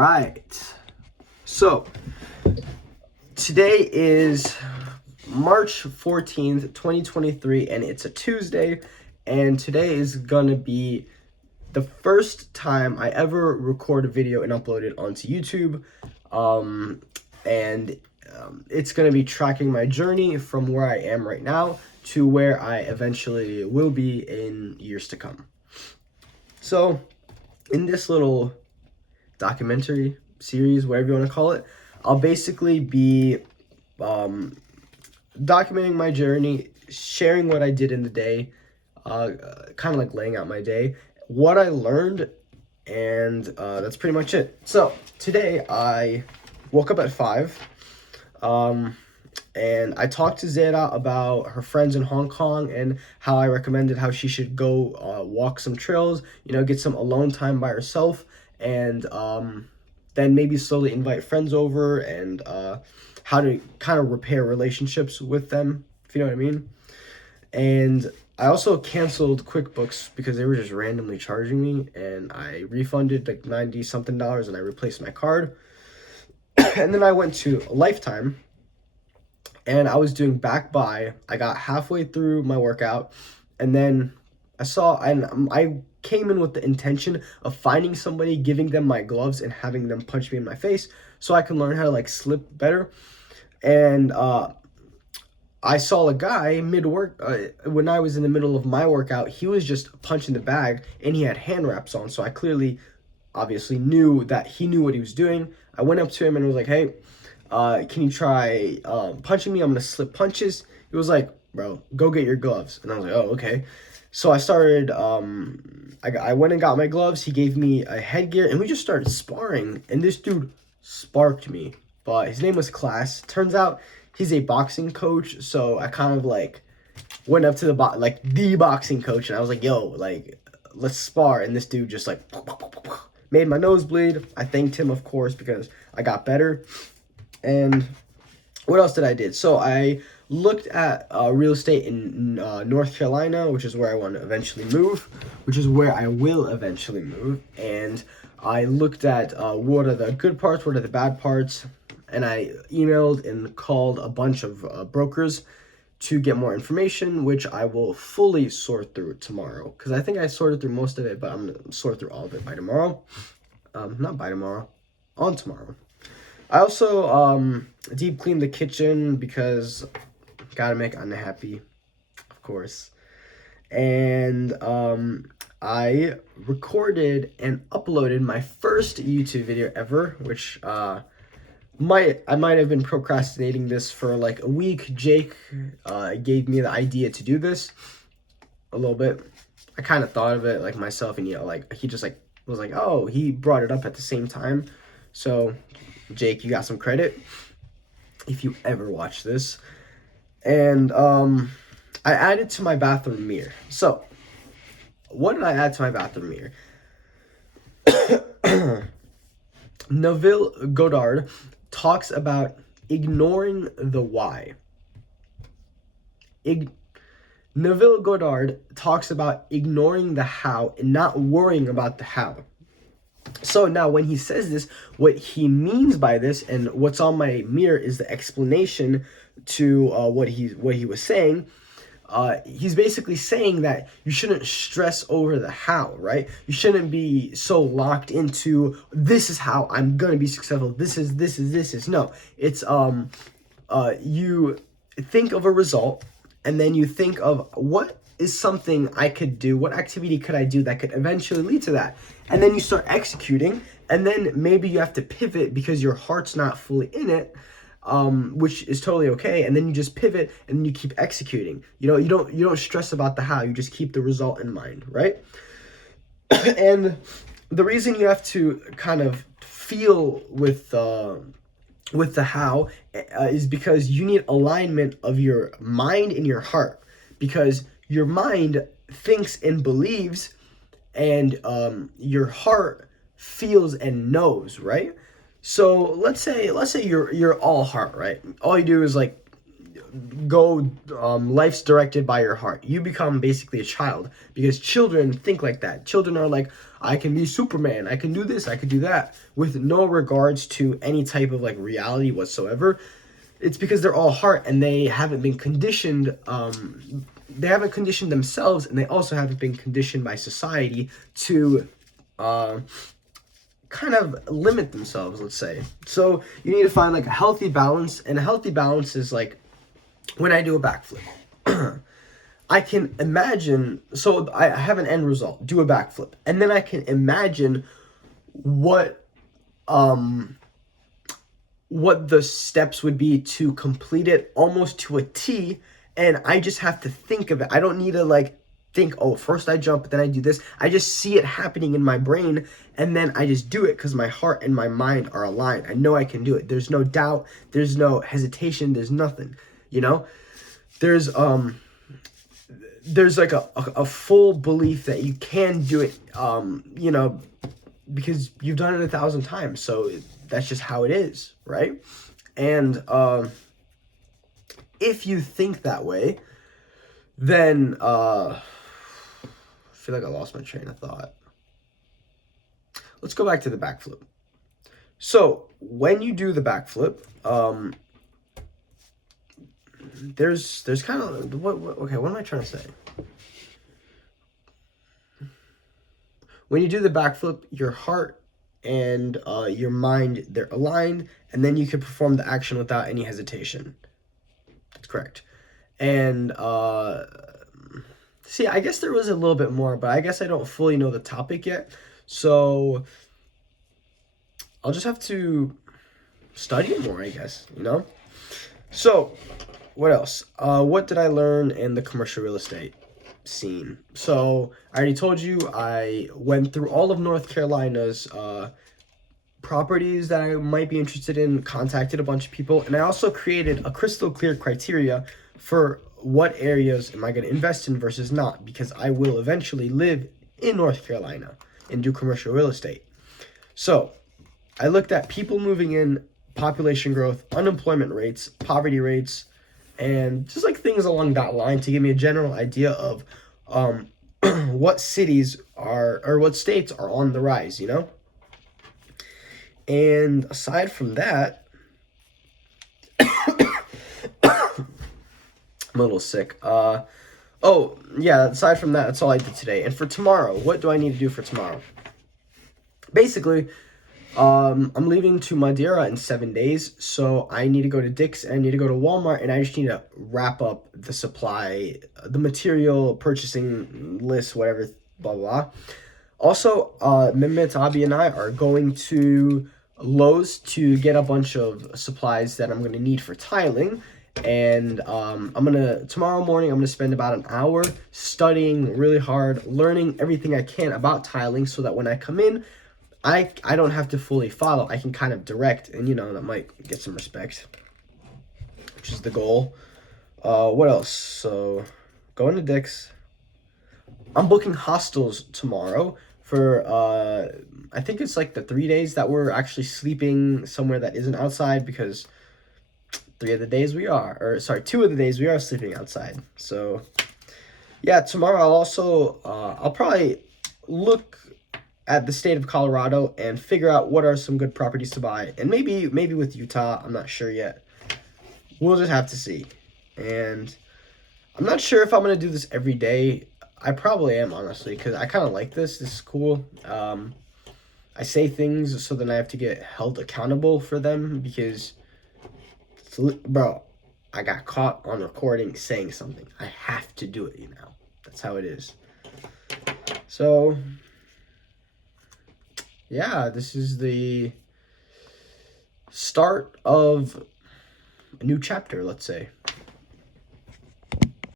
right. So, today is March 14th, 2023, and it's a Tuesday, and today is gonna be the first time I ever record a video and upload it onto YouTube, and it's gonna be tracking my journey from where I am right now to where I eventually will be in years to come. So, in this little documentary series, whatever you want to call it, I'll basically be documenting my journey, sharing what I did in the day, kind of like laying out my day, what I learned, and that's pretty much it. So today I woke up at 5, and I talked to Zeta about her friends in Hong Kong and how I recommended how she should go walk some trails, get some alone time by herself, and then maybe slowly invite friends over, and how to kind of repair relationships with them, if you know what I mean. And I also canceled QuickBooks because they were just randomly charging me, and I refunded like $90 something and I replaced my card. And then I went to Lifetime, and I was doing back buy. I got halfway through my workout, and then I came in with the intention of finding somebody, giving them my gloves, and having them punch me in my face so I can learn how to slip better. And I saw a guy mid-work, when I was in the middle of my workout. He was just punching the bag, and he had hand wraps on, so I obviously knew that he knew what he was doing. I went up to him and was like, hey, can you try punching me? I'm gonna slip punches. He was like, bro, go get your gloves. And I was like, oh, okay. So I started, I went and got my gloves. He gave me a headgear, and we just started sparring, and this dude sparked me. But his name was Class. Turns out he's a boxing coach, so I kind of went up to the boxing coach, and I was like, yo, let's spar. And this dude just made my nose bleed. I thanked him, of course, because I got better. And what else did I did? So I looked at real estate in North Carolina, which is where I want to eventually move, which is where I will eventually move. And I looked at what are the good parts, what are the bad parts, and I emailed and called a bunch of brokers to get more information, which I will fully sort through tomorrow, because I think I sorted through most of it, but I'm going to sort through all of it by tomorrow. Not by tomorrow, on tomorrow. I also deep cleaned the kitchen because gotta make Anna happy, of course. And I recorded and uploaded my first YouTube video ever, which I might have been procrastinating this for a week. Jake gave me the idea to do this a little bit. I kind of thought of it myself, and he just was like, oh, he brought it up at the same time. So Jake, you got some credit if you ever watch this. And I added to my bathroom mirror. So what did I add to my bathroom mirror? Neville Goddard talks about ignoring the why. Neville Goddard talks about ignoring the how and not worrying about the how. So now when he says this, what he means by this and what's on my mirror is the explanation to what he was saying. He's basically saying that you shouldn't stress over the how, right? You shouldn't be so locked into this is how I'm gonna be successful. This is. No, it's you think of a result, and then you think of what is something I could do, what activity could I do that could eventually lead to that, and then you start executing, and then maybe you have to pivot because your heart's not fully in it. Which is totally okay, and then you just pivot and you keep executing. You don't stress about the how, you just keep the result in mind, right? And the reason you have to kind of feel with the how is because you need alignment of your mind and your heart, because your mind thinks and believes, and your heart feels and knows, right? So let's say you're all heart, right? All you do is life's directed by your heart. You become basically a child, because children think like that. Children are like, I can be Superman, I can do this, I can do that, with no regards to any type of like reality whatsoever. It's because they're all heart, and they haven't been conditioned. They haven't conditioned themselves, and they also haven't been conditioned by society to kind of limit themselves, let's say. So you need to find like a healthy balance, and a healthy balance is like when I do a backflip. I can imagine, so I have an end result, do a backflip, and then I can imagine what the steps would be to complete it almost to a T, and I just have to think of it. I don't need to like think, oh, first I jump, then I do this. I just see it happening in my brain, and then I just do it because my heart and my mind are aligned. I know I can do it. There's no doubt, there's no hesitation, there's nothing, you know? There's like a full belief that you can do it, you know, because you've done it 1,000 times. So that's just how it is, right? And if you think that way, then I feel like I lost my train of thought. Let's go back to the backflip. So when you do the backflip, there's kind of okay, what am I trying to say? When you do the backflip, your heart and your mind, they're aligned, and then you can perform the action without any hesitation. That's correct. And see, I guess there was a little bit more, but I guess I don't fully know the topic yet. So I'll just have to study it more, I guess, you know? So what else? What did I learn in the commercial real estate scene? So I already told you I went through all of North Carolina's properties that I might be interested in, contacted a bunch of people, and I also created a crystal clear criteria for what areas am I going to invest in versus not, because I will eventually live in North Carolina and do commercial real estate. So I looked at people moving in, population growth, unemployment rates, poverty rates, and just like things along that line to give me a general idea of what cities are, or what states are on the rise, you know? And aside from that, I'm a little sick. Oh, yeah, aside from that, that's all I did today. And for tomorrow, what do I need to do for tomorrow? Basically, I'm leaving to Madeira in 7 days, so I need to go to Dick's, and I need to go to Walmart, and I just need to wrap up the supply, the material purchasing list, whatever, blah, blah. Also, Mehmet, Abi, and I are going to Lowe's to get a bunch of supplies that I'm going to need for tiling. And tomorrow morning, I'm going to spend about an hour studying really hard, learning everything I can about tiling, so that when I come in, I don't have to fully follow. I can kind of direct, and, you know, that might get some respect, which is the goal. What else? So, going to Dick's. I'm booking hostels tomorrow for, I think it's like the 3 days that we're actually sleeping somewhere that isn't outside, because 2 of the days we are sleeping outside. So, yeah, tomorrow I'll probably look at the state of Colorado and figure out what are some good properties to buy. And maybe with Utah, I'm not sure yet. We'll just have to see. And I'm not sure if I'm going to do this every day. I probably am, honestly, because I kind of like this. This is cool. I say things so then I have to get held accountable for them, because, bro, I got caught on recording saying something. I have to do it, you know. That's how it is. So, yeah, this is the start of a new chapter, let's say.